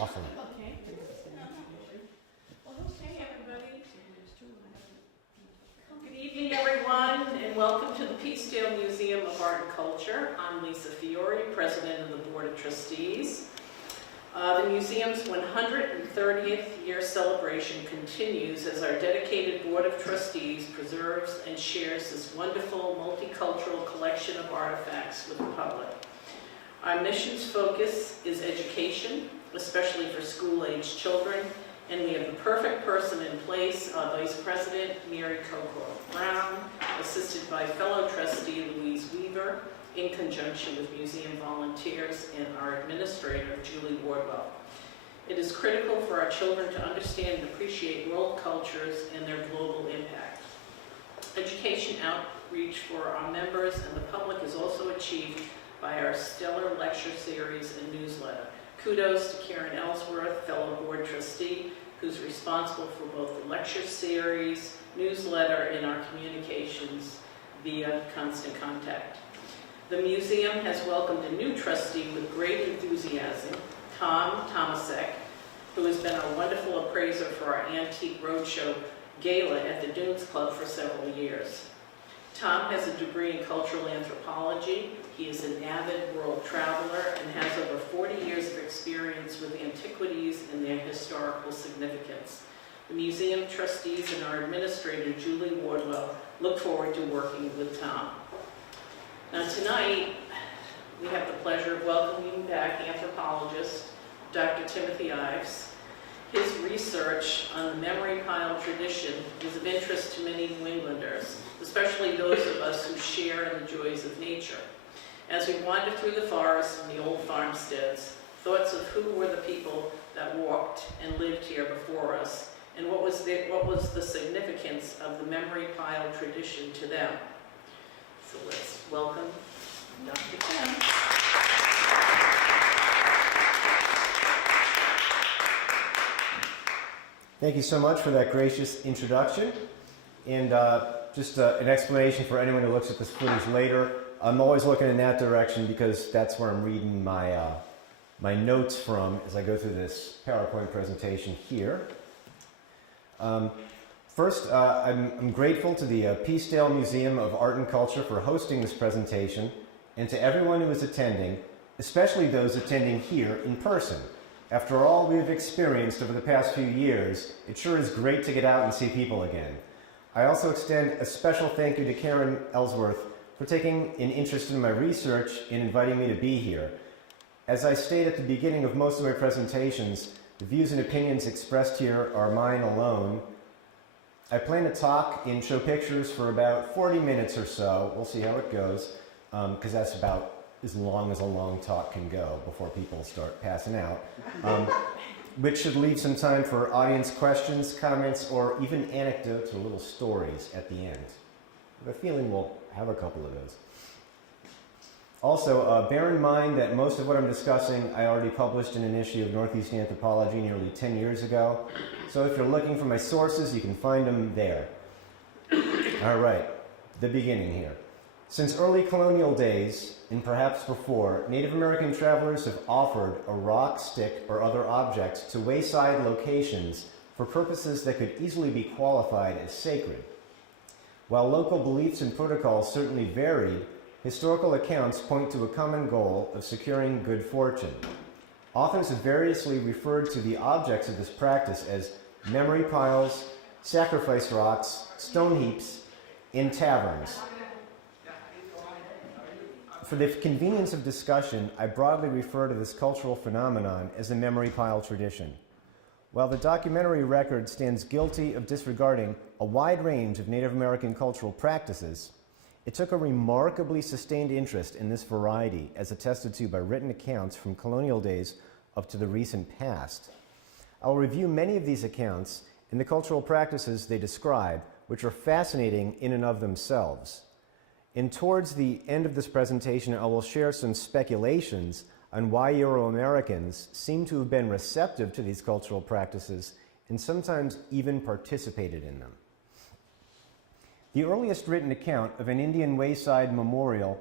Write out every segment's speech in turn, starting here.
Awesome. Okay. Well, okay, everybody. Good evening, everyone, and welcome to the Peacedale Museum of Art and Culture. I'm Lisa Fiore, President of the Board of Trustees. The museum's 130th year celebration continues as our dedicated Board of Trustees preserves and shares this wonderful multicultural collection of artifacts with the public. Our mission's focus is education, especially for school-aged children, and we have the perfect person in place, Vice President Mary Coco Brown, assisted by fellow trustee Louise Weaver, in conjunction with museum volunteers and our administrator, Julie Wardwell. It is critical for our children to understand and appreciate world cultures and their global impact. Education outreach for our members and the public is also achieved by our stellar lecture series and newsletter. Kudos to Karen Ellsworth, fellow board trustee, who's responsible for both the lecture series, newsletter, and our communications via Constant Contact. The museum has welcomed a new trustee with great enthusiasm, Tom Tomasek, who has been a wonderful appraiser for our Antique Roadshow Gala at the Dunes Club for several years. Tom has a degree in cultural anthropology. He is an avid world traveler and has over 40 years of experience with antiquities and their historical significance. The museum trustees and our administrator, Julie Wardwell, look forward to working with Tom. Now tonight, we have the pleasure of welcoming back anthropologist Dr. Timothy Ives. His research on the memory pile tradition is of interest to many New Englanders, especially those of us who share in the joys of nature. As we wander through the forests and the old farmsteads, thoughts of who were the people that walked and lived here before us, and what was the significance of the memory pile tradition to them. So let's welcome Dr. Tim. Thank you so much for that gracious introduction. And just an explanation for anyone who looks at this footage later. I'm always looking in that direction because that's where I'm reading my, my notes from as I go through this PowerPoint presentation here. First, I'm grateful to the Peacedale Museum of Art and Culture for hosting this presentation, and to everyone who is attending, especially those attending here in person. After all we've experienced over the past few years, it sure is great to get out and see people again. I also extend a special thank you to Karen Ellsworth for taking an interest in my research and inviting me to be here. As I state at the beginning of most of my presentations, the views and opinions expressed here are mine alone. I plan to talk and show pictures for about 40 minutes or so. We'll see how it goes, because that's about as long as a long talk can go before people start passing out, which should leave some time for audience questions, comments, or even anecdotes or little stories at the end. I have a feeling we'll have a couple of those. Also, bear in mind that most of what I'm discussing I already published in an issue of Northeast Anthropology nearly 10 years ago. So if you're looking for my sources, you can find them there. All right, the beginning here. Since early colonial days, and perhaps before, Native American travelers have offered a rock, stick, or other objects to wayside locations for purposes that could easily be qualified as sacred. While local beliefs and protocols certainly varied, historical accounts point to a common goal of securing good fortune. Authors have variously referred to the objects of this practice as memory piles, sacrifice rocks, stone heaps, and taverns. For the convenience of discussion, I broadly refer to this cultural phenomenon as a memory pile tradition. While the documentary record stands guilty of disregarding a wide range of Native American cultural practices, it took a remarkably sustained interest in this variety, as attested to by written accounts from colonial days up to the recent past. I'll review many of these accounts and the cultural practices they describe, which are fascinating in and of themselves. And towards the end of this presentation, I will share some speculations on why Euro-Americans seem to have been receptive to these cultural practices and sometimes even participated in them. The earliest written account of an Indian wayside memorial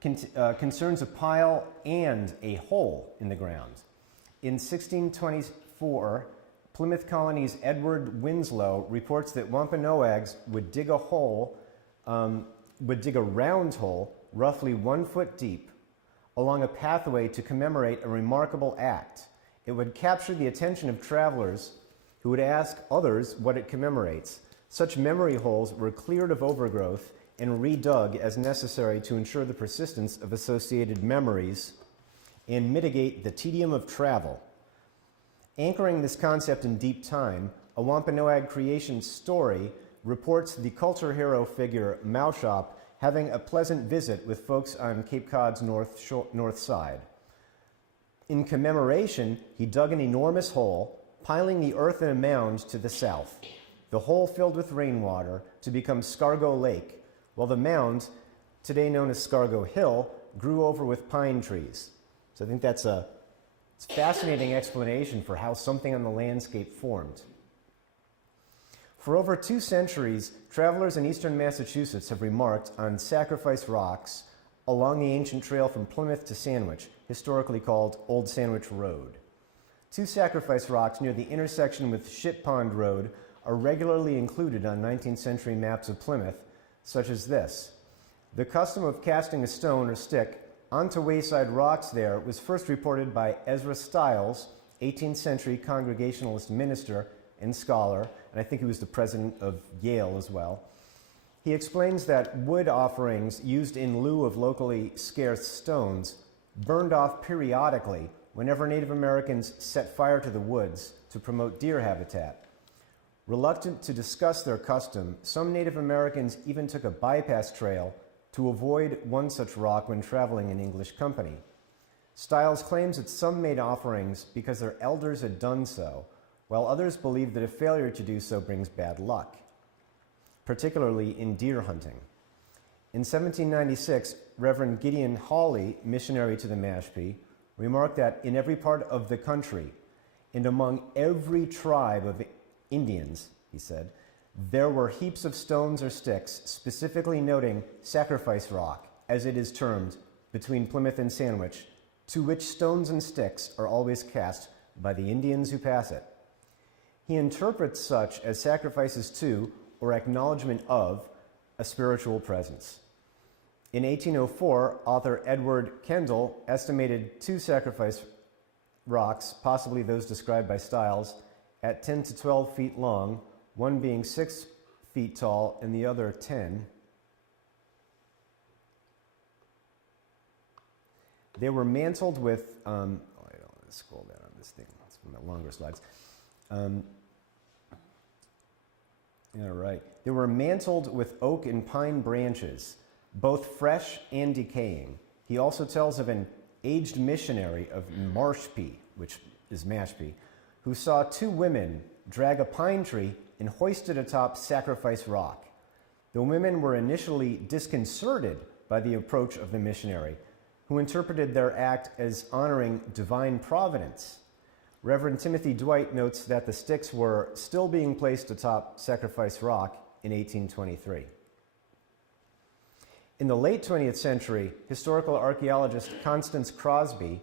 concerns a pile and a hole in the ground. in 1624, Plymouth Colony's Edward Winslow reports that Wampanoags would dig a round hole roughly 1 foot deep along a pathway to commemorate a remarkable act. It would capture the attention of travelers who would ask others what it commemorates. Such memory holes were cleared of overgrowth and redug as necessary to ensure the persistence of associated memories and mitigate the tedium of travel. Anchoring this concept in deep time, a Wampanoag creation story reports the culture hero figure Maushop having a pleasant visit with folks on Cape Cod's north side. In commemoration, he dug an enormous hole, piling the earth in a mound to the south. The hole filled with rainwater to become Scargo Lake, while the mound, today known as Scargo Hill, grew over with pine trees. So I think it's a fascinating explanation for how something on the landscape formed. For over 2 centuries, travelers in eastern Massachusetts have remarked on sacrifice rocks along the ancient trail from Plymouth to Sandwich, historically called Old Sandwich Road. 2 sacrifice rocks near the intersection with Ship Pond Road are regularly included on 19th century maps of Plymouth, such as this. The custom of casting a stone or stick onto wayside rocks there was first reported by Ezra Stiles, 18th century Congregationalist minister and scholar, and I think he was the president of Yale as well. He explains that wood offerings used in lieu of locally scarce stones burned off periodically whenever Native Americans set fire to the woods to promote deer habitat. Reluctant to discuss their custom, some Native Americans even took a bypass trail to avoid one such rock when traveling in English company. Stiles claims that some made offerings because their elders had done so, while others believe that a failure to do so brings bad luck, particularly in deer hunting. In 1796, Reverend Gideon Hawley, missionary to the Mashpee, remarked that in every part of the country and among every tribe of Indians, he said, there were heaps of stones or sticks, specifically noting sacrifice rock, as it is termed, between Plymouth and Sandwich, to which stones and sticks are always cast by the Indians who pass it. He interprets such as sacrifices to, or acknowledgement of, a spiritual presence. In 1804, author Edward Kendall estimated 2 sacrifice rocks, possibly those described by Stiles, at 10 to 12 feet long, one being 6 feet tall and the other 10. They were mantled with, I don't want to scroll down on this thing, it's one of the longer slides. All right. They were mantled with oak and pine branches, both fresh and decaying. He also tells of an aged missionary of Marshpee, which is Mashpee, who saw 2 women drag a pine tree and hoist it atop Sacrifice Rock. The women were initially disconcerted by the approach of the missionary, who interpreted their act as honoring divine providence. Reverend Timothy Dwight notes that the sticks were still being placed atop Sacrifice Rock in 1823. In the late 20th century, historical archaeologist Constance Crosby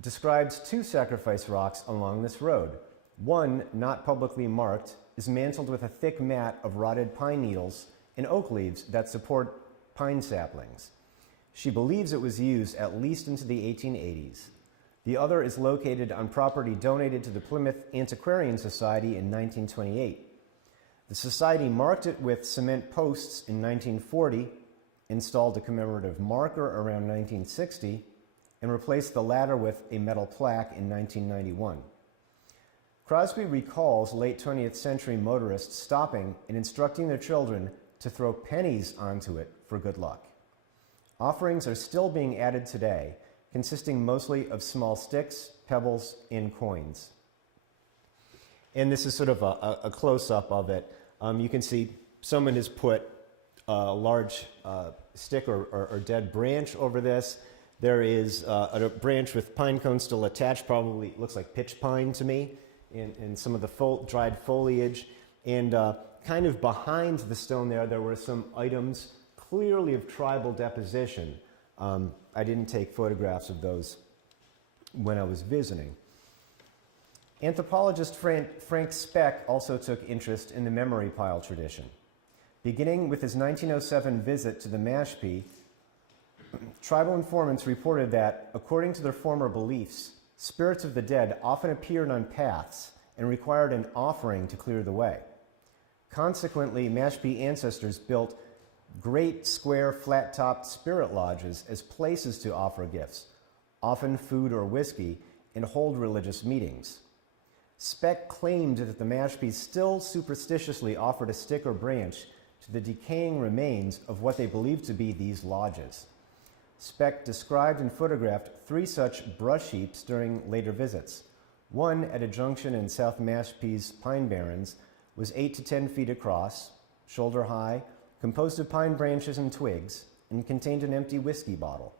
describes 2 sacrifice rocks along this road. One, not publicly marked, is mantled with a thick mat of rotted pine needles and oak leaves that support pine saplings. She believes it was used at least into the 1880s. The other is located on property donated to the Plymouth Antiquarian Society in 1928. The society marked it with cement posts in 1940, installed a commemorative marker around 1960, and replaced the latter with a metal plaque in 1991. Crosby recalls late 20th century motorists stopping and instructing their children to throw pennies onto it for good luck. Offerings are still being added today, consisting mostly of small sticks, pebbles, and coins. And this is sort of a close-up of it. You can see someone has put a large stick or dead branch over this. There is a branch with pine cones still attached, probably looks like pitch pine to me, and some of the dried foliage. And kind of behind the stone there were some items clearly of tribal deposition. I didn't take photographs of those when I was visiting. Anthropologist Frank Speck also took interest in the memory pile tradition. Beginning with his 1907 visit to the Mashpee, tribal informants reported that, according to their former beliefs, spirits of the dead often appeared on paths and required an offering to clear the way. Consequently, Mashpee ancestors built great square flat-topped spirit lodges as places to offer gifts, often food or whiskey, and hold religious meetings. Speck claimed that the Mashpees still superstitiously offered a stick or branch to the decaying remains of what they believed to be these lodges. Speck described and photographed 3 such brush heaps during later visits. One, at a junction in South Mashpee's Pine Barrens, was 8 to 10 feet across, shoulder high, composed of pine branches and twigs, and contained an empty whiskey bottle.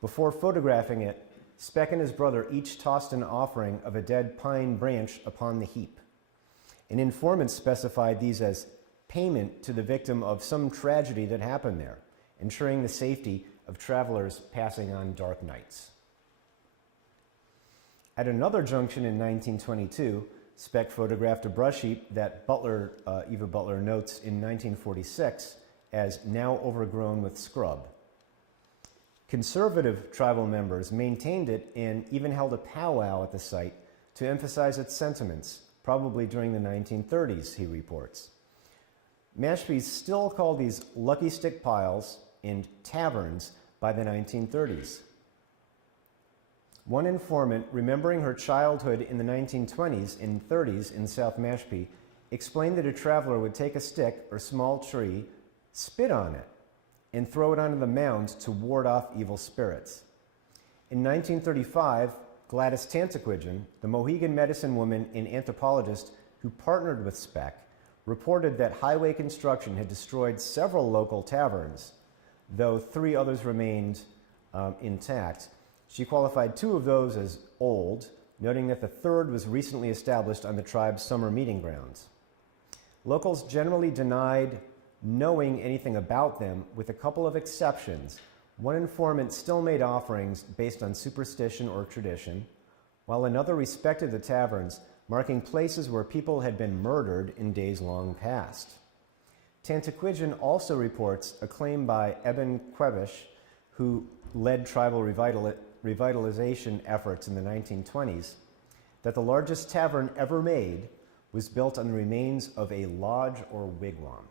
Before photographing it, Speck and his brother each tossed an offering of a dead pine branch upon the heap. An informant specified these as payment to the victim of some tragedy that happened there, ensuring the safety of travelers passing on dark nights. At another junction in 1922, Speck photographed a brush heap that Eva Butler notes in 1946 as now overgrown with scrub. Conservative tribal members maintained it and even held a powwow at the site to emphasize its sentiments, probably during the 1930s, he reports. Mashpees still call these lucky stick piles and taverns by the 1930s. One informant, remembering her childhood in the 1920s and 30s in South Mashpee, explained that a traveler would take a stick or small tree, spit on it, and throw it onto the mound to ward off evil spirits. In 1935, Gladys Tantaquidgeon, the Mohegan medicine woman and anthropologist who partnered with Speck, reported that highway construction had destroyed several local taverns, though 3 others remained intact. She qualified 2 of those as old, noting that the 3rd was recently established on the tribe's summer meeting grounds. Locals generally denied knowing anything about them, with a couple of exceptions. One informant still made offerings based on superstition or tradition, while another respected the taverns, marking places where people had been murdered in days long past. Tantaquidgeon also reports a claim by Eben Quebish, who led tribal revitalization efforts in the 1920s, that the largest tavern ever made was built on the remains of a lodge or wigwam.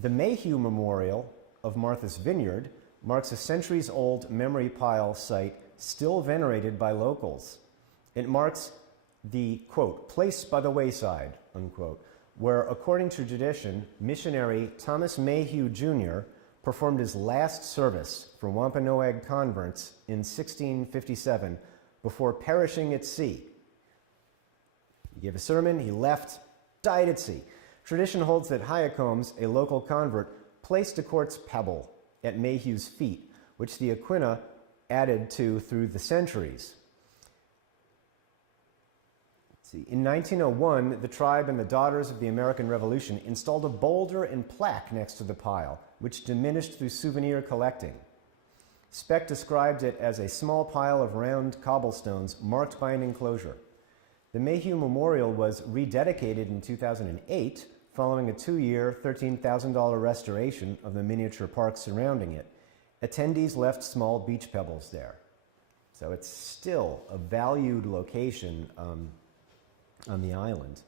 The Mayhew Memorial of Martha's Vineyard marks a centuries-old memory pile site still venerated by locals. It marks the, quote, place by the wayside, unquote, where, according to tradition, missionary Thomas Mayhew Jr. performed his last service for Wampanoag converts in 1657 before perishing at sea. He gave a sermon, he left, died at sea. Tradition holds that Hyacombs, a local convert, placed a quartz pebble at Mayhew's feet, which the Aquinnah added to through the centuries. In 1901, the tribe and the Daughters of the American Revolution installed a boulder and plaque next to the pile, which diminished through souvenir collecting. Speck described it as a small pile of round cobblestones marked by an enclosure. The Mayhew Memorial was rededicated in 2008, following a 2-year, $13,000 restoration of the miniature park surrounding it. Attendees left small beach pebbles there. So it's still a valued location on the island.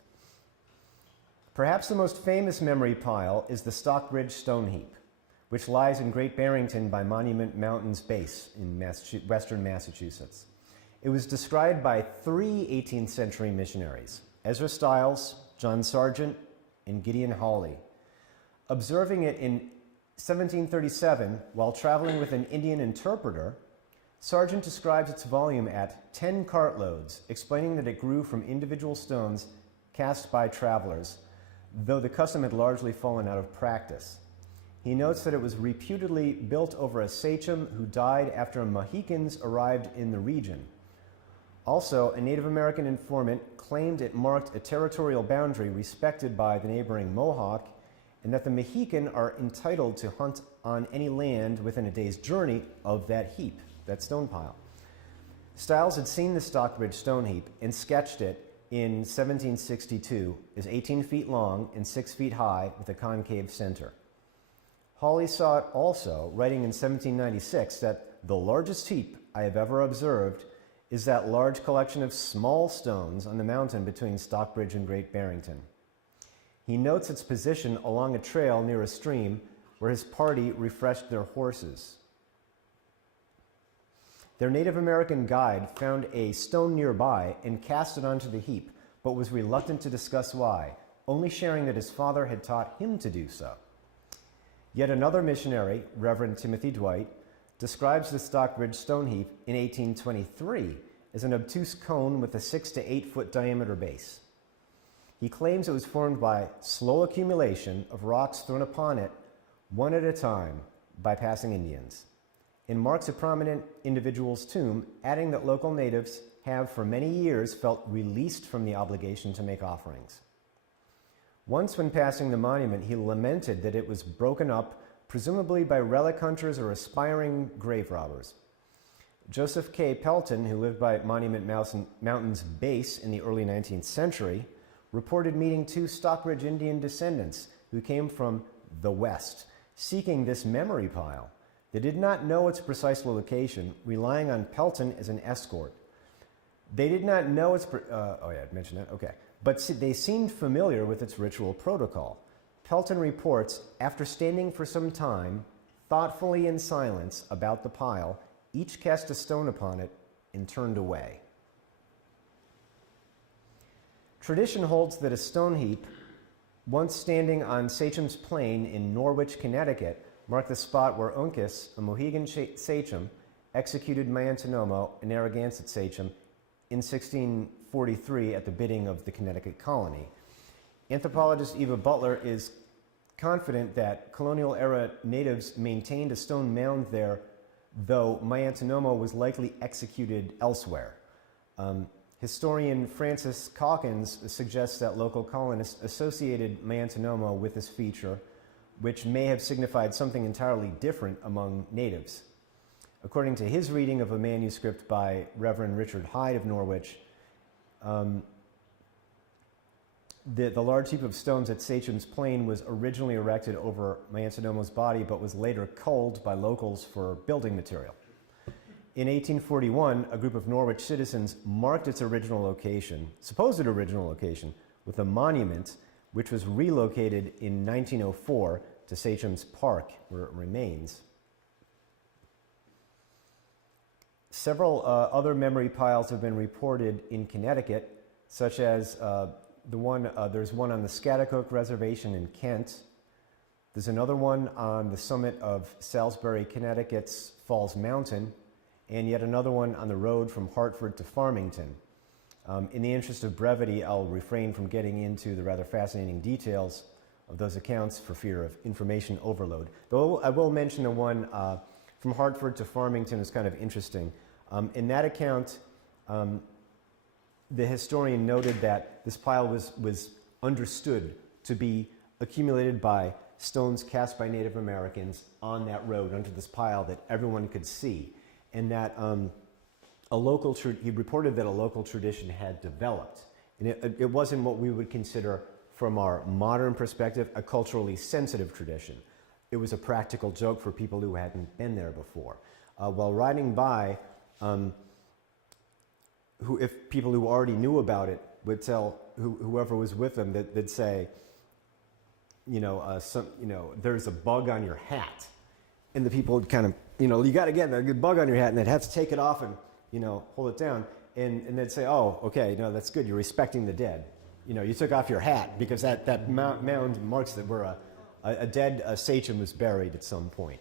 Perhaps the most famous memory pile is the Stockbridge Stone Heap, which lies in Great Barrington by Monument Mountain's base in western Massachusetts. It was described by 3 18th century missionaries, Ezra Stiles, John Sargent, and Gideon Hawley. Observing it in 1737 while traveling with an Indian interpreter, Sargent describes its volume at 10 cartloads, explaining that it grew from individual stones cast by travelers, though the custom had largely fallen out of practice. He notes that it was reputedly built over a sachem who died after Mohicans arrived in the region. Also, a Native American informant claimed it marked a territorial boundary respected by the neighboring Mohawk, and that the Mohican are entitled to hunt on any land within a day's journey of that heap, that stone pile. Stiles had seen the Stockbridge stone heap and sketched it in 1762 as 18 feet long and 6 feet high with a concave center. Hawley saw it also, writing in 1796 that the largest heap I have ever observed is that large collection of small stones on the mountain between Stockbridge and Great Barrington. He notes its position along a trail near a stream where his party refreshed their horses. Their Native American guide found a stone nearby and cast it onto the heap, but was reluctant to discuss why, only sharing that his father had taught him to do so. Yet another missionary, Reverend Timothy Dwight, describes the Stockbridge stone heap in 1823 as an obtuse cone with a 6 to 8 foot diameter base. He claims it was formed by slow accumulation of rocks thrown upon it one at a time by passing Indians, and marks a prominent individual's tomb, adding that local natives have for many years felt released from the obligation to make offerings. Once when passing the monument, he lamented that it was broken up, presumably by relic hunters or aspiring grave robbers. Joseph K. Pelton, who lived by Monument Mountain's base in the early 19th century, reported meeting 2 Stockbridge Indian descendants who came from the West, seeking this memory pile. They did not know its precise location, relying on Pelton as an escort. They did not know its... I'd mentioned that, okay. But they seemed familiar with its ritual protocol. Pelton reports, after standing for some time, thoughtfully in silence about the pile, each cast a stone upon it and turned away. Tradition holds that a stone heap, once standing on Sachem's Plain in Norwich, Connecticut, marked the spot where Uncas, a Mohegan sachem, executed Mayantonomo, a Narragansett sachem, in 1643 at the bidding of the Connecticut colony. Anthropologist Eva Butler is confident that colonial-era natives maintained a stone mound there, though Mayantonomo was likely executed elsewhere. Historian Francis Calkins suggests that local colonists associated Mayantonomo with this feature, which may have signified something entirely different among natives. According to his reading of a manuscript by Reverend Richard Hyde of Norwich, the large heap of stones at Sachem's Plain was originally erected over Mayantonomo's body, but was later culled by locals for building material. In 1841, a group of Norwich citizens marked its original location, supposed original location, with a monument, which was relocated in 1904 to Sachem's Park, where it remains. Several other memory piles have been reported in Connecticut, such as there's one on the Scaticook Reservation in Kent. There's another one on the summit of Salisbury, Connecticut's Falls Mountain, and yet another one on the road from Hartford to Farmington. In the interest of brevity, I'll refrain from getting into the rather fascinating details of those accounts for fear of information overload. Though I will mention the one from Hartford to Farmington is kind of interesting. In that account, the historian noted that this pile was understood to be accumulated by stones cast by Native Americans on that road onto this pile that everyone could see, and that he reported that a local tradition had developed. And it wasn't what we would consider, from our modern perspective, a culturally sensitive tradition. It was a practical joke for people who hadn't been there before. While riding by, if people who already knew about it would tell whoever was with them, they'd say, there's a bug on your hat. And the people would kind of, you got to get a bug on your hat, and they'd have to take it off and, hold it down. And they'd say, oh, okay, that's good. You're respecting the dead. You took off your hat because that mound marks that where a dead sachem was buried at some point.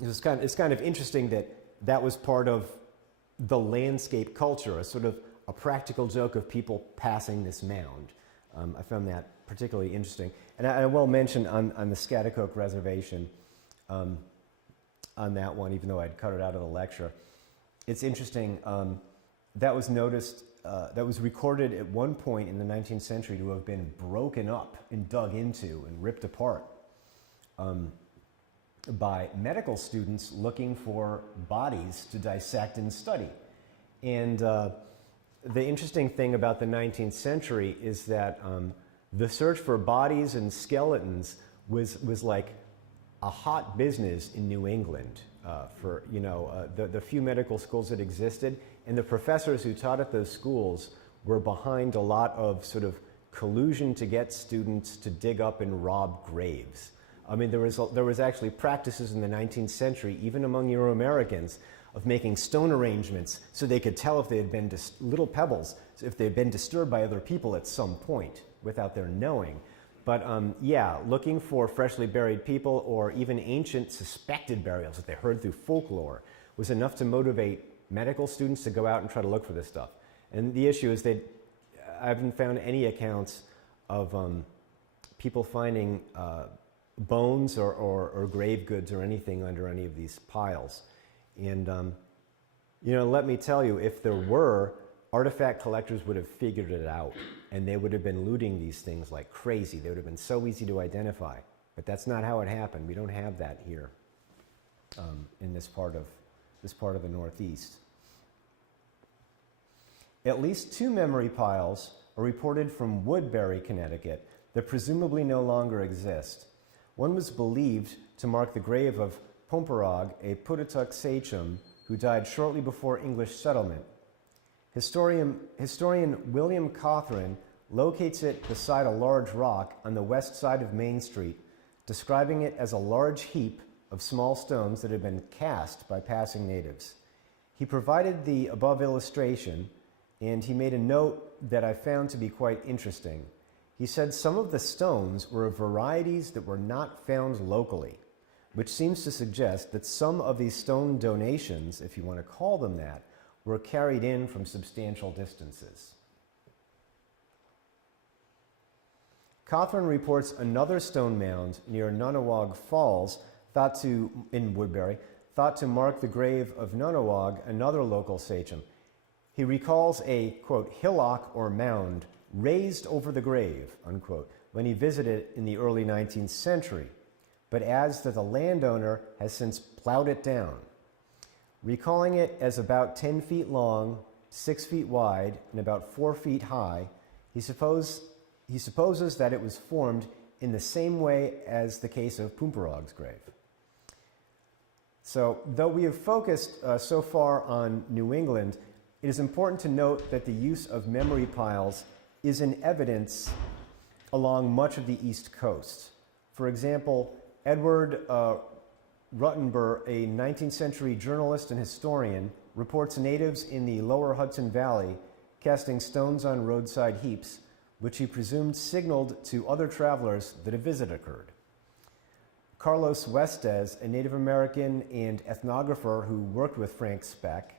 It's kind of interesting that was part of the landscape culture, a sort of a practical joke of people passing this mound. I found that particularly interesting. And I will mention on the Scaticook Reservation, on that one, even though I'd cut it out of the lecture, it's interesting, that was noticed, that was recorded at one point in the 19th century to have been broken up and dug into and ripped apart. by medical students looking for bodies to dissect and study. And the interesting thing about the 19th century is that the search for bodies and skeletons was like a hot business in New England for the few medical schools that existed, and the professors who taught at those schools were behind a lot of sort of collusion to get students to dig up and rob graves. I mean, there was actually practices in the 19th century, even among Euro-Americans, of making stone arrangements so they could tell if they had been little pebbles, if they had been disturbed by other people at some point without their knowing. But yeah, looking for freshly buried people or even ancient suspected burials that they heard through folklore was enough to motivate medical students to go out and try to look for this stuff. And the issue is I haven't found any accounts of people finding bones or grave goods or anything under any of these piles. And, let me tell you, if there were, artifact collectors would have figured it out, and they would have been looting these things like crazy. They would have been so easy to identify. But that's not how it happened. We don't have that here in this part of the Northeast. At least 2 memory piles are reported from Woodbury, Connecticut, that presumably no longer exist. One was believed to mark the grave of Pomperog, a Putatuck sachem who died shortly before English settlement. Historian William Cawthron locates it beside a large rock on the west side of Main Street, describing it as a large heap of small stones that had been cast by passing natives. He provided the above illustration, and he made a note that I found to be quite interesting. He said some of the stones were of varieties that were not found locally, which seems to suggest that some of these stone donations, if you want to call them that, were carried in from substantial distances. Cawthron reports another stone mound near Nunawag Falls, in Woodbury, thought to mark the grave of Nunawag, another local sachem. He recalls a, quote, hillock or mound raised over the grave, unquote, when he visited in the early 19th century, but adds that the landowner has since plowed it down. Recalling it as about 10 feet long, 6 feet wide, and about 4 feet high, he supposes that it was formed in the same way as the case of Pumperog's grave. So, though we have focused so far on New England, it is important to note that the use of memory piles is in evidence along much of the East Coast. For example, Edward Ruttenber, a 19th century journalist and historian, reports natives in the lower Hudson Valley casting stones on roadside heaps, which he presumed signaled to other travelers that a visit occurred. Carlos Huestes, a Native American and ethnographer who worked with Frank Speck,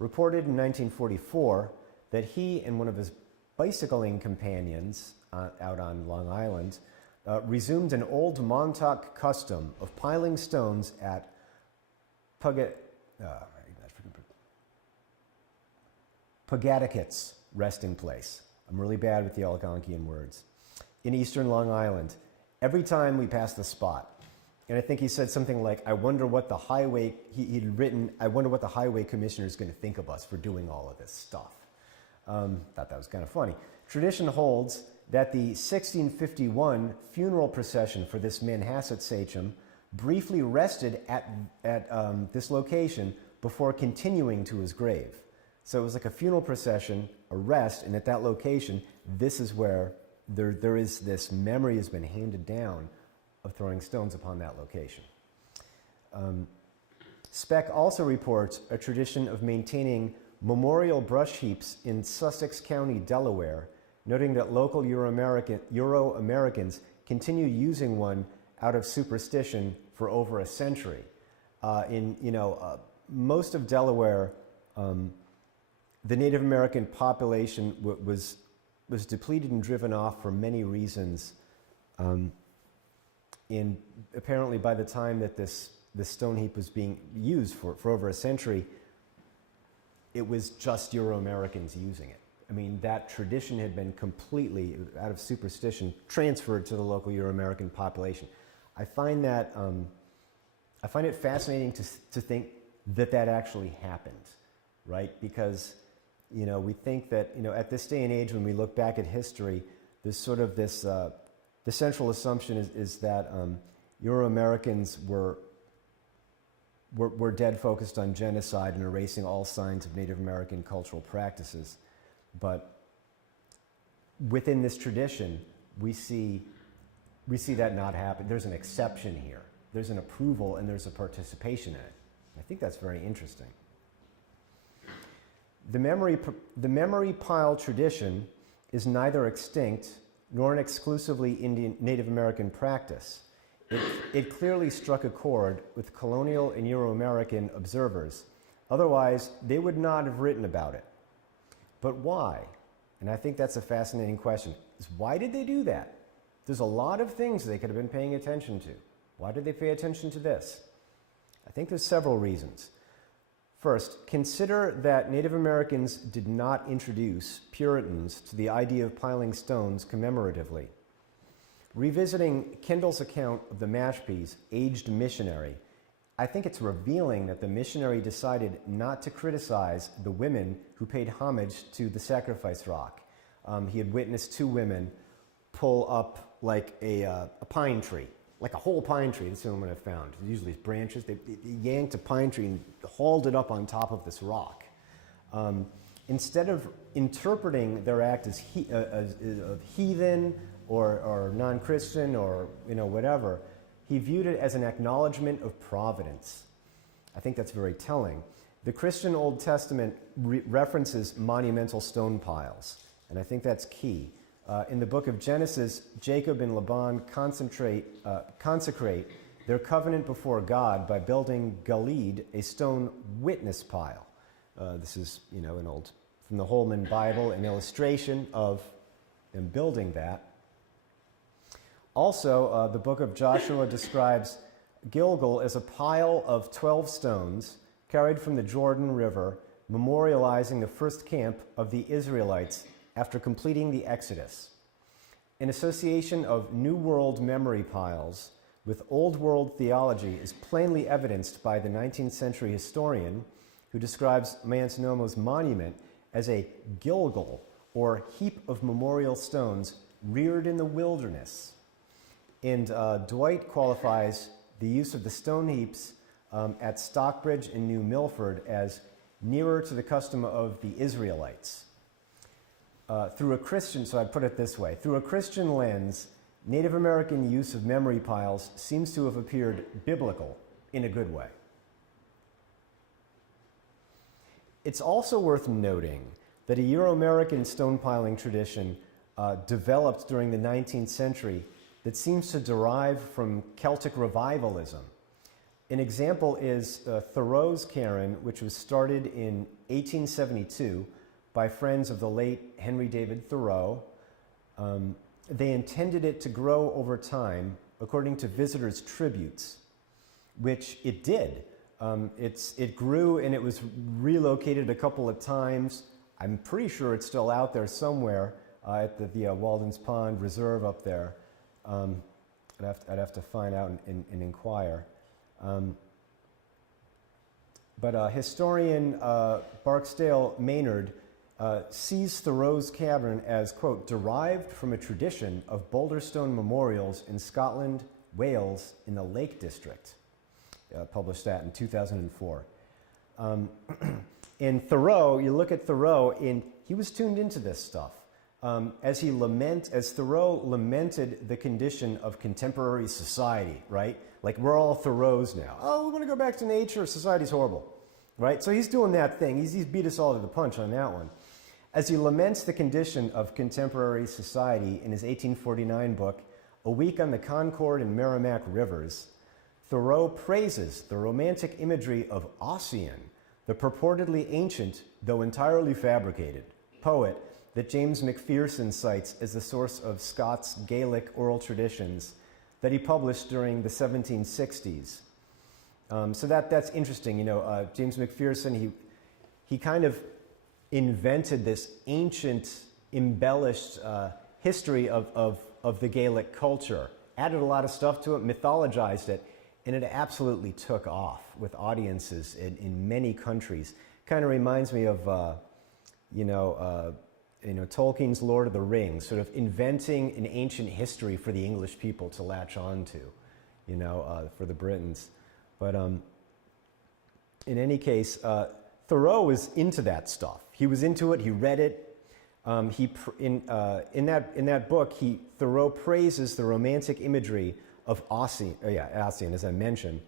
reported in 1944 that he and one of his bicycling companions out on Long Island resumed an old Montauk custom of piling stones at Pagatiket's resting place. I'm really bad with the Algonquian words. In eastern Long Island, every time we passed the spot. And I think he said something like, I wonder what the highway, he'd written, I wonder what the highway commissioner is going to think of us for doing all of this stuff. Thought that was kind of funny. Tradition holds that the 1651 funeral procession for this Manhasset sachem briefly rested at this location before continuing to his grave. So it was like a funeral procession, a rest, and at that location, this is where there is this memory has been handed down of throwing stones upon that location. Speck also reports a tradition of maintaining memorial brush heaps in Sussex County, Delaware, noting that local Euro-Americans continue using one out of superstition for over a century. Most of Delaware, the Native American population was depleted and driven off for many reasons. And apparently by the time that this stone heap was being used for over a century, it was just Euro-Americans using it. I mean, that tradition had been completely, out of superstition, transferred to the local Euro-American population. I find that I find it fascinating to think that that actually happened, right? Because, you know, we think that, you know, at this day and age when we look back at history, there's sort of this, the central assumption is that Euro-Americans were dead focused on genocide and erasing all signs of Native American cultural practices. But within this tradition, we see that not happen. There's an exception here. There's an approval and there's a participation in it. I think that's very interesting. The memory pile tradition is neither extinct nor an exclusively Native American practice. It clearly struck a chord with colonial and Euro-American observers. Otherwise, they would not have written about it. But why? And I think that's a fascinating question. Is why did they do that? There's a lot of things they could have been paying attention to. Why did they pay attention to this? I think there's several reasons. First, consider that Native Americans did not introduce Puritans to the idea of piling stones commemoratively. Revisiting Kendall's account of the Mashpees, aged missionary, I think it's revealing that the missionary decided not to criticize the women who paid homage to the sacrifice rock. He had witnessed two women pull up like a pine tree, like a whole pine tree. That's the only one I've found. Usually it's branches. They yanked a pine tree and hauled it up on top of this rock. Instead of interpreting their act as heathen or non-Christian or whatever, he viewed it as an acknowledgement of providence. I think that's very telling. The Christian Old Testament references monumental stone piles, and I think that's key. In the book of Genesis, Jacob and Laban consecrate their covenant before God by building Gilead, a stone witness pile. This is, from the Holman Bible, an illustration of them building that. Also, the book of Joshua describes Gilgal as a pile of 12 stones carried from the Jordan River, memorializing the first camp of the Israelites after completing the Exodus. An association of New World memory piles with Old World theology is plainly evidenced by the 19th century historian who describes Mayansanomo's monument as a Gilgal, or heap of memorial stones reared in the wilderness. And Dwight qualifies the use of the stone heaps at Stockbridge and New Milford as nearer to the custom of the Israelites. Through a Christian, so I'd put it this way, through a Christian lens, Native American use of memory piles seems to have appeared biblical in a good way. It's also worth noting that a Euro-American stone piling tradition developed during the 19th century that seems to derive from Celtic revivalism. An example is Thoreau's cairn, which was started in 1872 by friends of the late Henry David Thoreau. They intended it to grow over time according to visitors' tributes, which it did. It grew and it was relocated a couple of times. I'm pretty sure it's still out there somewhere at the Walden's Pond Reserve up there. I'd have to find out and inquire. But historian Barksdale Maynard sees Thoreau's cavern as, quote, derived from a tradition of boulder stone memorials in Scotland, Wales, in the Lake District. Published that in 2004. In Thoreau, you look at Thoreau, and he was tuned into this stuff. As Thoreau lamented the condition of contemporary society, right? Like, we're all Thoreaus now. Oh, we want to go back to nature. Society's horrible, right? So he's doing that thing. He's beat us all to the punch on that one. As he laments the condition of contemporary society in his 1849 book, A Week on the Concord and Merrimack Rivers, Thoreau praises the romantic imagery of Ossian, the purportedly ancient, though entirely fabricated, poet that James McPherson cites as the source of Scots Gaelic oral traditions that he published during the 1760s. So that's interesting. James McPherson, he kind of invented this ancient, embellished history of the Gaelic culture, added a lot of stuff to it, mythologized it, and it absolutely took off with audiences in many countries. Kind of reminds me of, Tolkien's Lord of the Rings, sort of inventing an ancient history for the English people to latch on to, for the Britons. But in any case, Thoreau was into that stuff. He was into it. He read it. In that book, Thoreau praises the romantic imagery of Ossian, as I mentioned.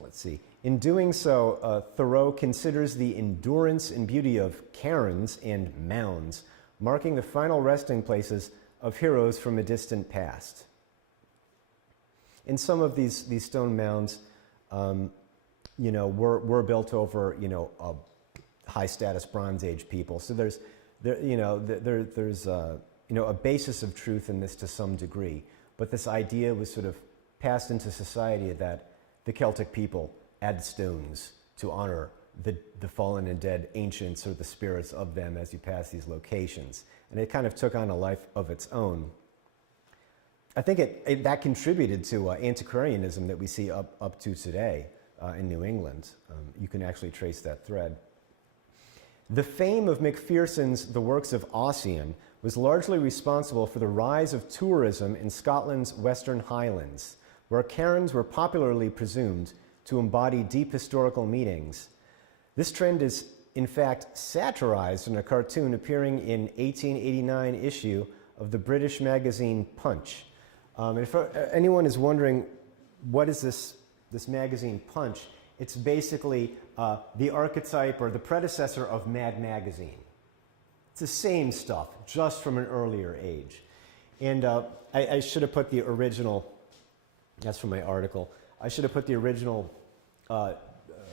Let's see. In doing so, Thoreau considers the endurance and beauty of cairns and mounds, marking the final resting places of heroes from a distant past. And some of these stone mounds, were built over, high status Bronze Age people. So there's a basis of truth in this to some degree. But this idea was sort of passed into society that the Celtic people add stones to honor the fallen and dead ancients or the spirits of them as you pass these locations. And it kind of took on a life of its own. I think that contributed to antiquarianism that we see up to today in New England. You can actually trace that thread. The fame of Macpherson's The Works of Ossian was largely responsible for the rise of tourism in Scotland's Western Highlands, where cairns were popularly presumed to embody deep historical meanings. This trend is, in fact, satirized in a cartoon appearing in 1889 issue of the British magazine Punch. If anyone is wondering, what is this magazine Punch? It's basically the archetype or the predecessor of Mad Magazine. It's the same stuff, just from an earlier age. And I should have put the original, that's from my article, I should have put the original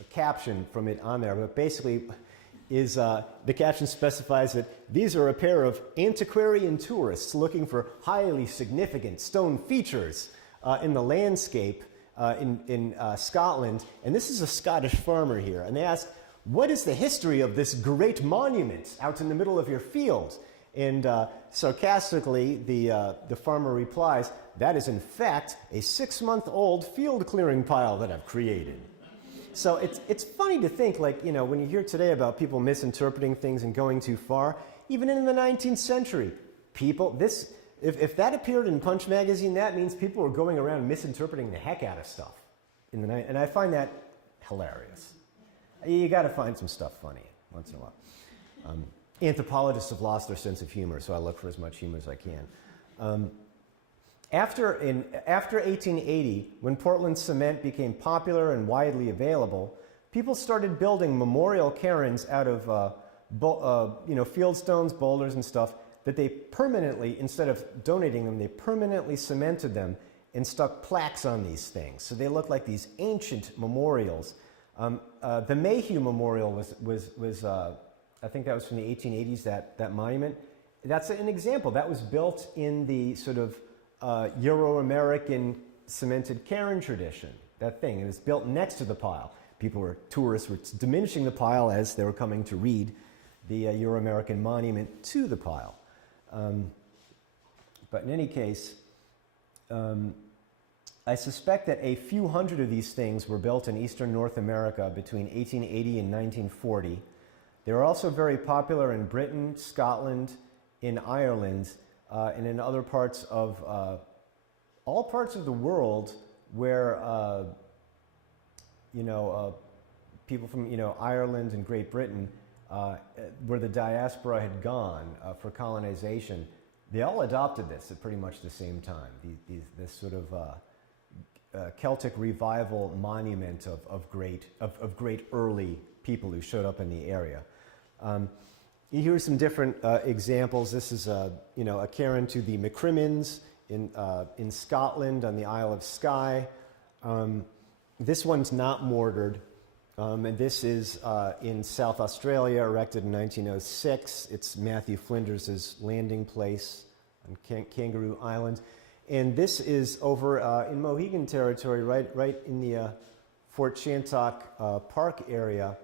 caption from it on there, but basically the caption specifies that these are a pair of antiquarian tourists looking for highly significant stone features in the landscape in Scotland, and this is a Scottish farmer here, and they ask, what is the history of this great monument out in the middle of your field? And sarcastically, the farmer replies, that is in fact a 6-month-old field clearing pile that I've created. So it's funny to think, when you hear today about people misinterpreting things and going too far, even in the 19th century, if that appeared in Punch magazine, that means people were going around misinterpreting the heck out of stuff in the night, and I find that hilarious. You got to find some stuff funny once in a while. Anthropologists have lost their sense of humor, so I look for as much humor as I can. After 1880, when Portland cement became popular and widely available, people started building memorial cairns out of field stones, boulders, and stuff that they permanently, instead of donating them, they permanently cemented them and stuck plaques on these things. So they look like these ancient memorials. The Mayhew Memorial was I think that was from the 1880s, that monument. That's an example. That was built in the sort of Euro-American cemented cairn tradition, that thing. It was built next to the pile. Tourists were diminishing the pile as they were coming to read the Euro-American monument to the pile. But in any case, I suspect that a few hundred of these things were built in eastern North America between 1880 and 1940. They were also very popular in Britain, Scotland, in Ireland, and in other parts of, all parts of the world where, people from, Ireland and Great Britain, where the diaspora had gone for colonization, they all adopted this at pretty much the same time. This sort of Celtic revival monument of great early people who showed up in the area. Here are some different examples. This is a cairn to the MacCrimmons in Scotland on the Isle of Skye. This one's not mortared. And this is in South Australia, erected in 1906. It's Matthew Flinders' landing place on Kangaroo Island. And this is over in Mohegan Territory, right in the Fort Shantok Park area.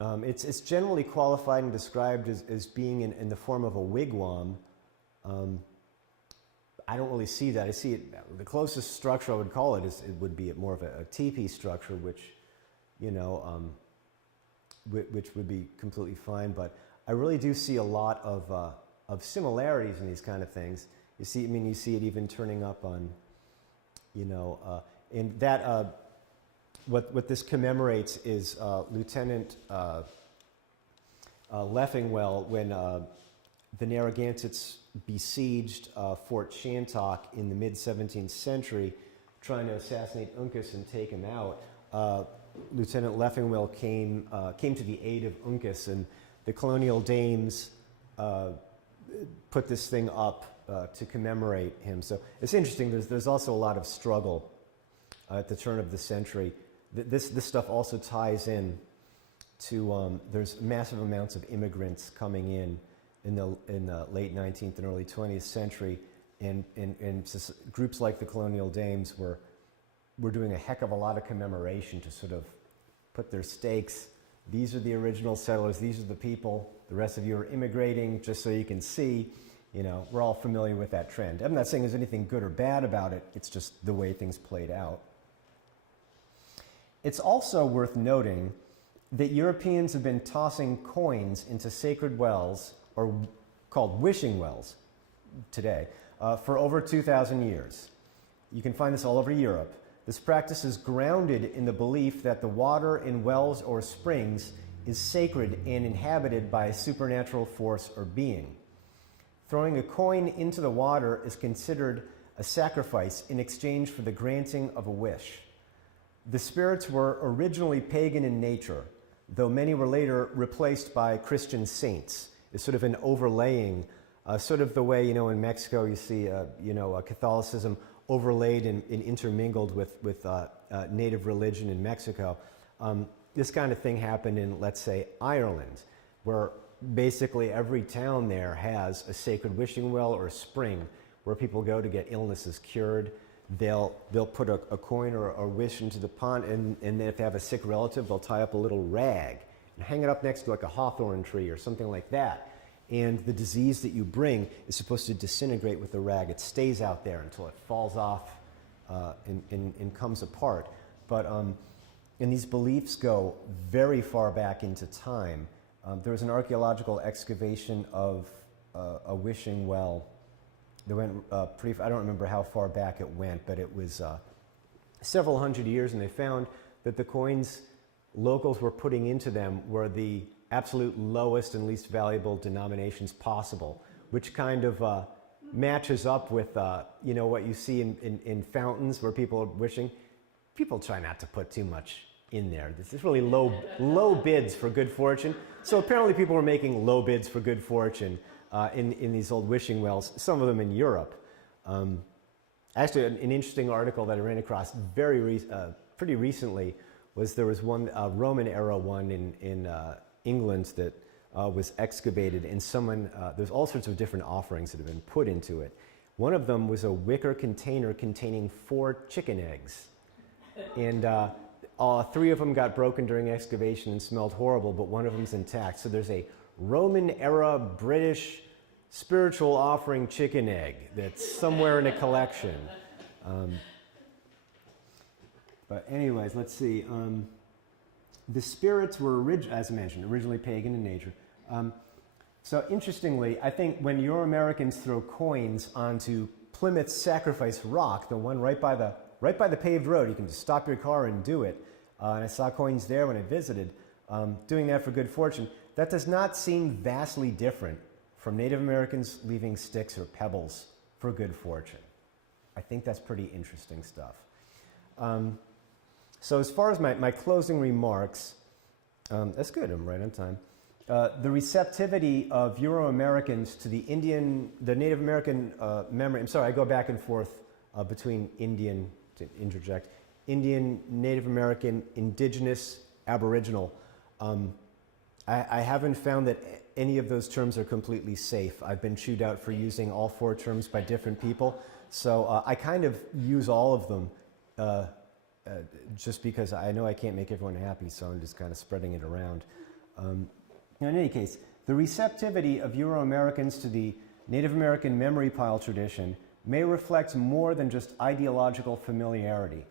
It's generally qualified and described as being in the form of a wigwam. I don't really see that. I see it, the closest structure I would call it would be more of a teepee structure, which, you know, which would be completely fine. But I really do see a lot of similarities in these kind of things. You see, I mean, you see it even turning up on, you know, and that, what this commemorates is Lieutenant Leffingwell when the Narragansetts besieged Fort Shantok in the mid-17th century, trying to assassinate Uncas and take him out. Lieutenant Leffingwell came to the aid of Uncas, and the colonial dames put this thing up to commemorate him. So it's interesting. There's also a lot of struggle at the turn of the century. This stuff also ties in to there's massive amounts of immigrants coming in the late 19th and early 20th century, and groups like the colonial dames were doing a heck of a lot of commemoration to sort of put their stakes. These are the original settlers. These are the people. The rest of you are immigrating, just so you can see. You know, we're all familiar with that trend. I'm not saying there's anything good or bad about it. It's just the way things played out. It's also worth noting that Europeans have been tossing coins into sacred wells, or called wishing wells today, for over 2,000 years. You can find this all over Europe. This practice is grounded in the belief that the water in wells or springs is sacred and inhabited by a supernatural force or being. Throwing a coin into the water is considered a sacrifice in exchange for the granting of a wish. The spirits were originally pagan in nature, though many were later replaced by Christian saints. It's sort of an overlaying, sort of the way, you know, in Mexico you see, you know, Catholicism overlaid and intermingled with native religion in Mexico. This kind of thing happened in, let's say, Ireland, where basically every town there has a sacred wishing well or a spring where people go to get illnesses cured. They'll put a coin or a wish into the pond, and then if they have a sick relative, they'll tie up a little rag and hang it up next to like a hawthorn tree or something like that. And the disease that you bring is supposed to disintegrate with the rag. It stays out there until it falls off and comes apart. But and these beliefs go very far back into time. There was an archaeological excavation of a wishing well. They went I don't remember how far back it went, but it was several hundred years, and they found that the coins locals were putting into them were the absolute lowest and least valuable denominations possible, which kind of matches up with you know, what you see in fountains where people are wishing. People try not to put too much in there. This is really low bids for good fortune. So apparently people were making low bids for good fortune in these old wishing wells, some of them in Europe. Actually, an interesting article that I ran across pretty recently was there was one Roman era one in England that was excavated, and there's all sorts of different offerings that have been put into it. One of them was a wicker container containing 4 chicken eggs, and 3 of them got broken during excavation and smelled horrible, but one of them's intact. So there's a Roman era British spiritual offering chicken egg that's somewhere in a collection. But anyways, let's see. The spirits were, as I mentioned, originally pagan in nature. So interestingly, I think when Euro-Americans throw coins onto Plymouth Sacrifice Rock, the one right by the paved road, you can just stop your car and do it. And I saw coins there when I visited, doing that for good fortune. That does not seem vastly different from Native Americans leaving sticks or pebbles for good fortune. I think that's pretty interesting stuff. So as far as my closing remarks, that's good, I'm right on time. The receptivity of Euro-Americans to the Native American memory, I'm sorry, I go back and forth between Indian, to interject, Indian, Native American, Indigenous, Aboriginal. I haven't found that any of those terms are completely safe. I've been chewed out for using all 4 terms by different people. So I kind of use all of them just because I know I can't make everyone happy, so I'm just kind of spreading it around. In any case, the receptivity of Euro-Americans to the Native American memory pile tradition may reflect more than just ideological familiarity.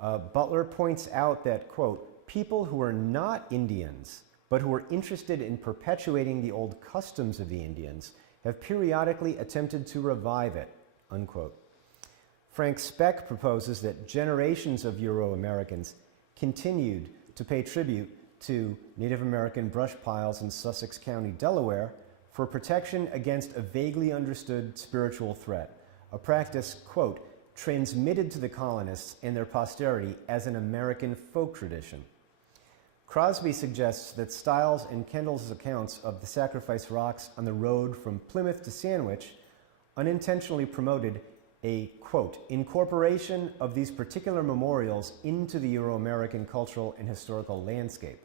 Butler points out that, quote, people who are not Indians, but who are interested in perpetuating the old customs of the Indians, have periodically attempted to revive it, unquote. Frank Speck proposes that generations of Euro-Americans continued to pay tribute to Native American brush piles in Sussex County, Delaware, for protection against a vaguely understood spiritual threat, a practice, quote, transmitted to the colonists and their posterity as an American folk tradition. Crosby suggests that Stiles and Kendall's accounts of the sacrifice rocks on the road from Plymouth to Sandwich unintentionally promoted a, quote, incorporation of these particular memorials into the Euro-American cultural and historical landscape.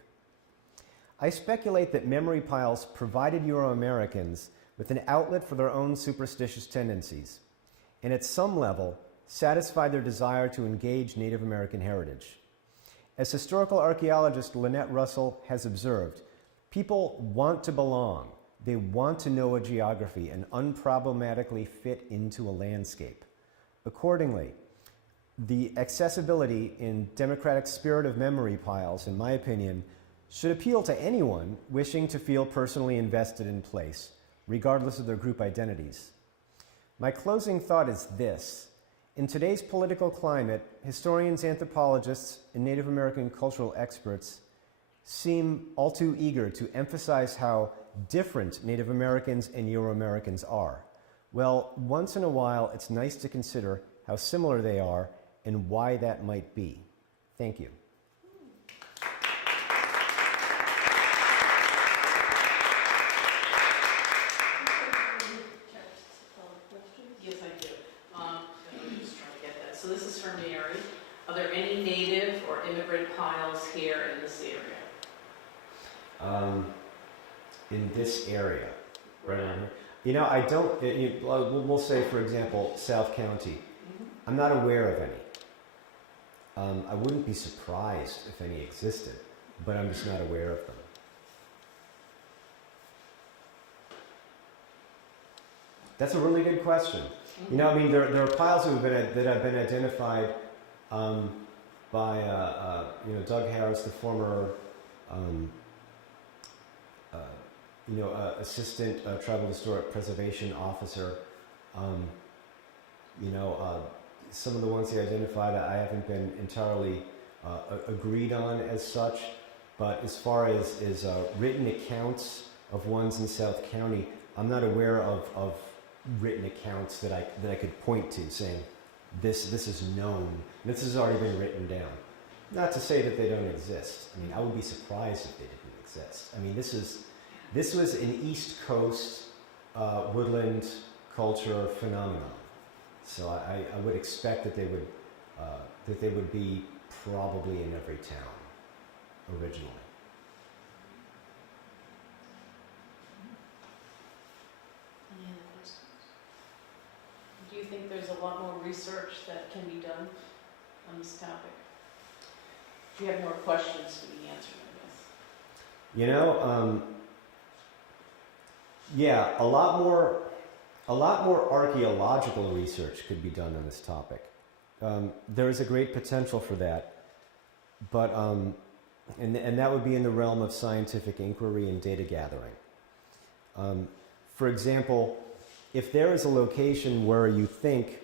I speculate that memory piles provided Euro-Americans with an outlet for their own superstitious tendencies, and at some level satisfied their desire to engage Native American heritage. As historical archaeologist Lynette Russell has observed, people want to belong. They want to know a geography and unproblematically fit into a landscape. Accordingly, the accessibility and democratic spirit of memory piles, in my opinion, should appeal to anyone wishing to feel personally invested in place, regardless of their group identities. My closing thought is this. In today's political climate, historians, anthropologists, and Native American cultural experts seem all too eager to emphasize how different Native Americans and Euro-Americans are. Well, once in a while, it's nice to consider how similar they are and why that might be. Thank you. Yes, I do. I'm just trying to get that. So this is for Mary. Are there any native or immigrant piles here in this area? In this area, right around here. You know, I don't, we'll say, for example, South County. I'm not aware of any. I wouldn't be surprised if any existed, but I'm just not aware of them. That's a really good question. You know, I mean, there are piles that have been identified by Doug Harris, the former assistant tribal historic preservation officer. Some of the ones he identified, I haven't been entirely agreed on as such, but as far as written accounts of ones in South County, I'm not aware of written accounts that I could point to saying this is known, this has already been written down. Not to say that they don't exist. I mean, I would be surprised if they didn't exist. I mean, this was an East Coast woodland culture phenomenon. So I would expect that they would be probably in every town originally. Any other questions? Do you think there's a lot more research that can be done on this topic? Do you have more questions to be answered, I guess? You know, yeah, a lot more archaeological research could be done on this topic. There is a great potential for that, but and that would be in the realm of scientific inquiry and data gathering. For example, if there is a location where you think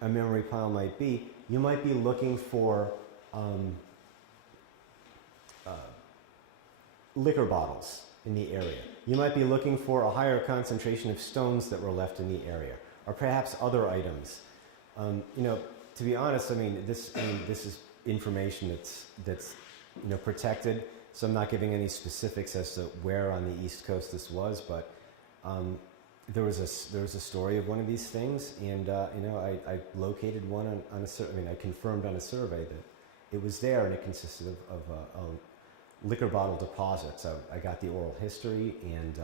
a memory pile might be, you might be looking for liquor bottles in the area. You might be looking for a higher concentration of stones that were left in the area, or perhaps other items. To be honest, this is information that's protected, so I'm not giving any specifics as to where on the East Coast this was, but there was a story of one of these things, and I located one on a survey. I confirmed on a survey that it was there, and it consisted of liquor bottle deposits. I got the oral history and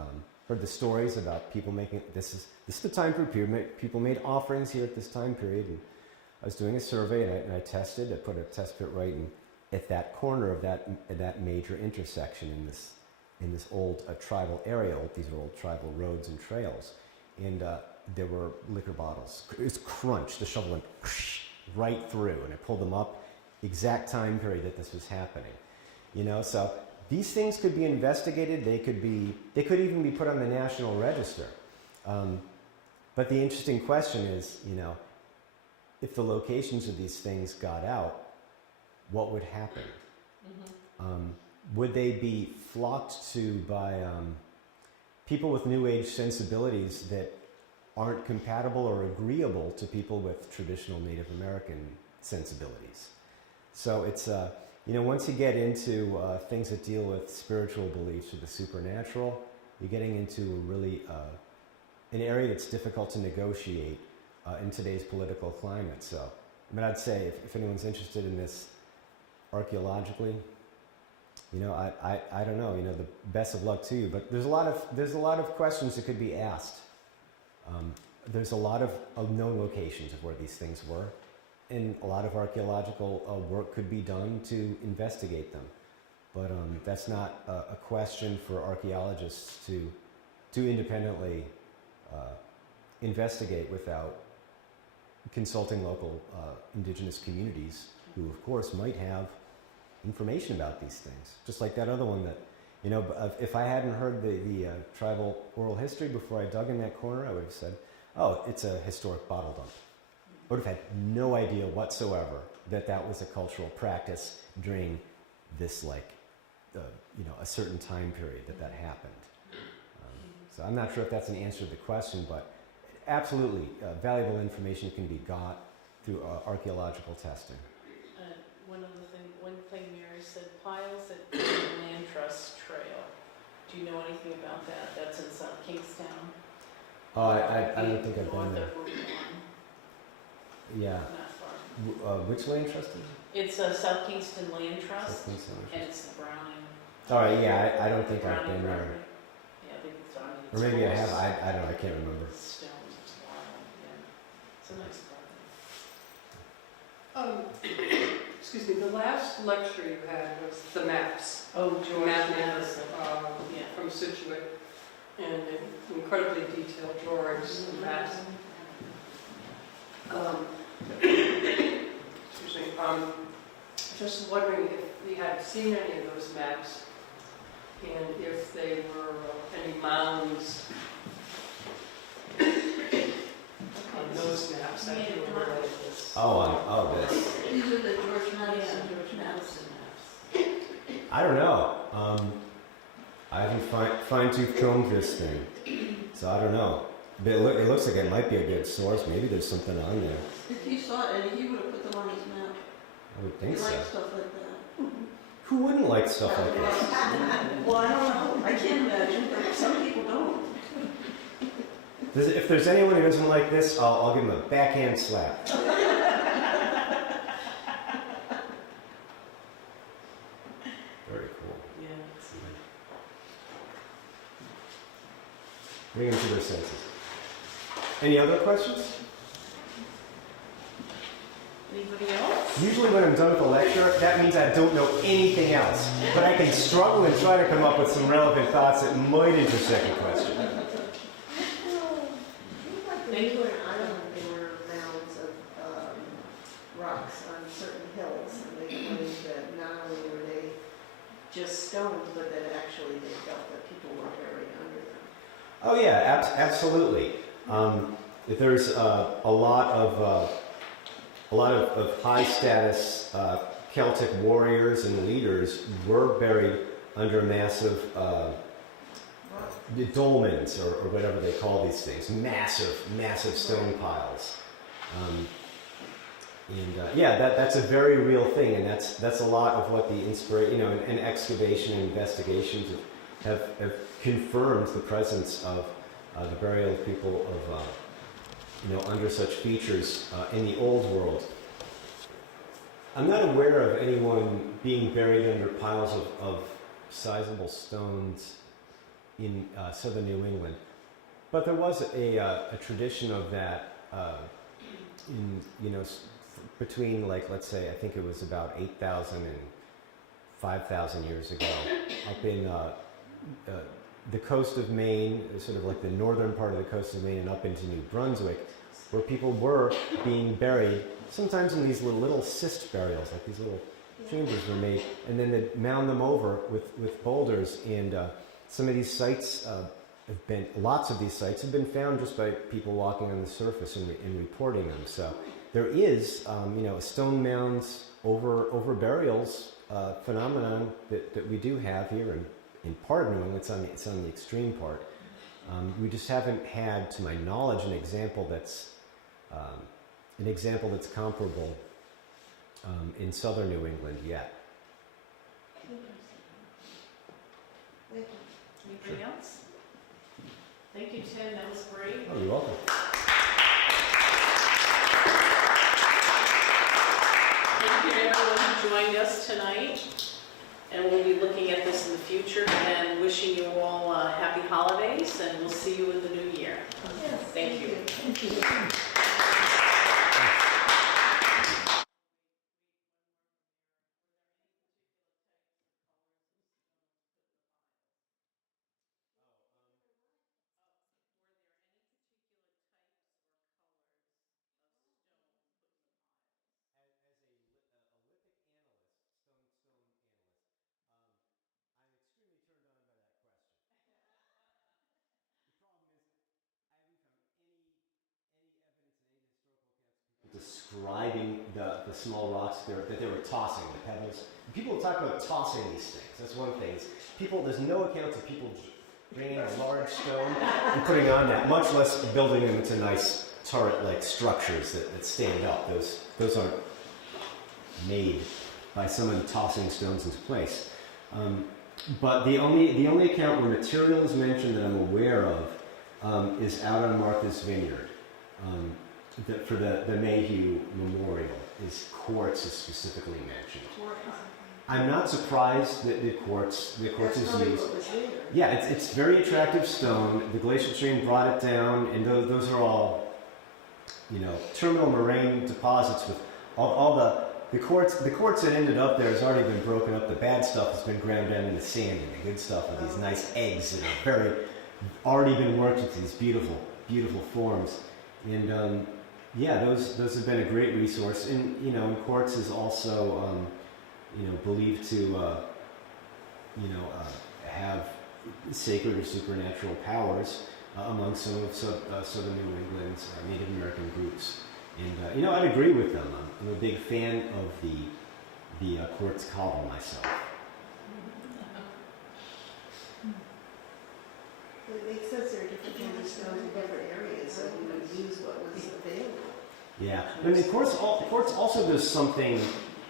heard the stories about people making. This is the time period. People made offerings here at this time period, and I was doing a survey and I tested. I put a test pit right at that corner of that major intersection in this old tribal area. These are old tribal roads and trails, and there were liquor bottles. It's crunch. The shovel went right through, and I pulled them up. Exact time period that this was happening. So these things could be investigated. They could even be put on the National Register. But the interesting question is, if the locations of these things got out, what would happen? Would they be flocked to by people with New Age sensibilities that aren't compatible or agreeable to people with traditional Native American sensibilities? So it's, once you get into things that deal with spiritual beliefs or the supernatural, you're getting into really an area that's difficult to negotiate in today's political climate. So, I'd say if anyone's interested in this archaeologically, I don't know, the best of luck to you. But there's a lot of questions that could be asked. There's a lot of unknown locations of where these things were, and a lot of archaeological work could be done to investigate them. But that's not a question for archaeologists to independently investigate without consulting local indigenous communities who, of course, might have information about these things. Just like that other one that, if I hadn't heard the tribal oral history before I dug in that corner, I would have said, oh, it's a historic bottle dump. I would have had no idea whatsoever that was a cultural practice during this, a certain time period that happened. So I'm not sure if that's an answer to the question, but absolutely valuable information can be got through archaeological testing. One thing Mary said, piles at the Land Trust Trail. Do you know anything about that? That's in South Kingstown. Oh, I don't think I've been there. North of Route 1. Yeah. Not far. Which land trust is it? It's a South Kingston Land Trust, South Kingston Land and Trust. it's the Browning. All right, yeah, I don't think I've Browning been there. property. Yeah, I think it's on. Or maybe I have, I don't know, I can't remember. Stones, it's wild, yeah. It's a nice Excuse me, the last lecture you had was the maps. Oh, George Map Madison. Yeah. From Situate, and incredibly detailed drawings and maps. Excuse me, just wondering if you had seen any of those maps, and if they were any mounds on those maps that you were aware of. This. These are the George Madison maps. I don't know. I haven't fine-tooth combed this thing, so I don't know. But it looks like it might be a good source. Maybe there's something on there. If he saw it, he would have put them on his map. I would He think so. likes stuff like that. Who wouldn't like stuff like this? Well, I don't know. I can't imagine, but some people don't. If there's anyone who doesn't like this, I'll give him a backhand slap. Very cool. Yeah. It's Bring them to their senses. Any other questions? Anybody else? Usually when I'm done with a lecture, that means I don't know anything else. But I can struggle and try to come up with some relevant thoughts that might intersect a question. They were in Ireland, there were mounds of rocks on certain hills, and they claimed that not only were they just stones, but that actually they felt that people were buried under them. Oh yeah, absolutely. There's a lot of high status Celtic warriors and leaders were buried under massive dolmens or whatever they call these things, massive stone piles. That's a very real thing, and that's a lot of what the inspiration, and excavation and investigations have confirmed the presence of the burial of people of under such features in the old world. I'm not aware of anyone being buried under piles of sizable stones in southern New England, but there was a tradition of that between, let's say, I think it was about 8,000 and 5,000 years ago, up in the coast of Maine, sort of like the northern part of the coast of Maine and up into New Brunswick, where people were being buried, sometimes in these little cyst burials, like these little chambers were made, and then they'd mound them over with boulders. And some of these sites lots of these sites have been found just by people walking on the surface and reporting them. So there is, a stone mounds over burials phenomenon that we do have here in part of New England. It's on the extreme part. We just haven't had, to my knowledge, an example that's comparable in southern New England yet. Anything else? Thank you, Tim. That was great. Oh, you're welcome. Thank you to everyone who joined us tonight. And we'll be looking at this in the future and wishing you all happy holidays, and we'll see you in the new year. Yes, Thank you. Thank you. Describing the small rocks that they were tossing, the pebbles. People talk about tossing these things. That's one thing. There's no accounts of people bringing a large stone and putting on that, much less building them into nice turret-like structures that stand up. Those aren't made by someone tossing stones into place. But the only account where material is mentioned that I'm aware of is out on Martha's Vineyard. For the Mayhew Memorial, quartz is specifically mentioned. I'm not surprised that the quartz is used. Yeah, it's very attractive stone. The glacial stream brought it down, and those are all, terminal moraine deposits with all the quartz. The quartz that ended up there has already been broken up. The bad stuff has been ground down into sand, and the good stuff are these nice eggs that are already been worked into these beautiful, beautiful forms. And those have been a great resource. And quartz is also believed to have sacred or supernatural powers among some of southern New England's Native American groups. And I'd agree with them. I'm a big fan of the quartz cobble myself. It makes sense there are different kinds of stones in different areas, so we would use what was available. Yeah, but the quartz also does something.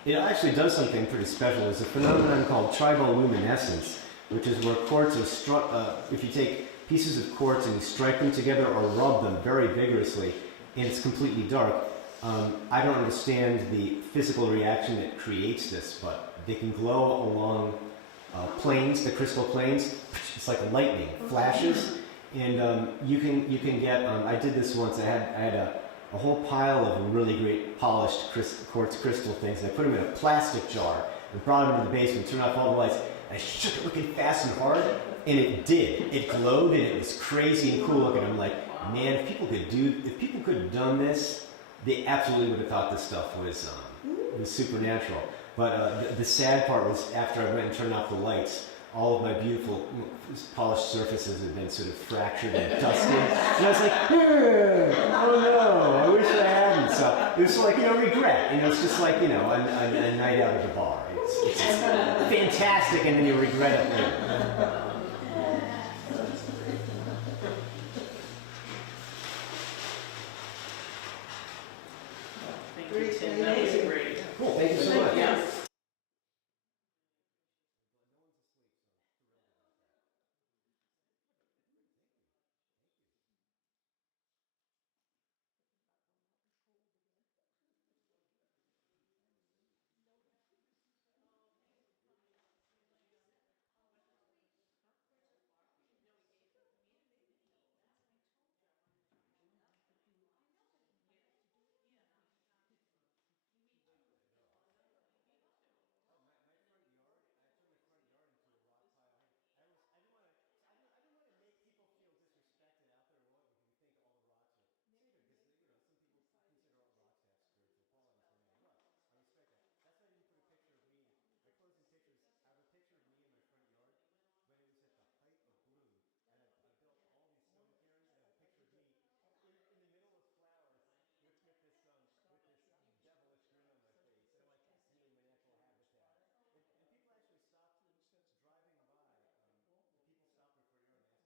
It actually does something pretty special. There's a phenomenon called triboluminescence, which is where quartz is struck. If you take pieces of quartz and you strike them together or rub them very vigorously, and it's completely dark. I don't understand the physical reaction that creates this, but they can glow along planes, the crystal planes. It's like lightning flashes, and you can get. I did this once. I had a whole pile of really great polished quartz crystal things, and I put them in a plastic jar and brought them into the basement, turned off all the lights, and I shook it looking fast and hard, and it did. It glowed, and it was crazy and cool looking. I'm like, man, if people could have done this, they absolutely would have thought this stuff was supernatural. But the sad part was after I went and turned off the lights, all of my beautiful polished surfaces had been sort of fractured and dusted. And I was like, oh no, I wish I hadn't. So it was like, regret. It's just like, a night out at the bar. It's fantastic, and then you regret it later. Thank you, Tim. That was great. Cool, thank you so much. Yes.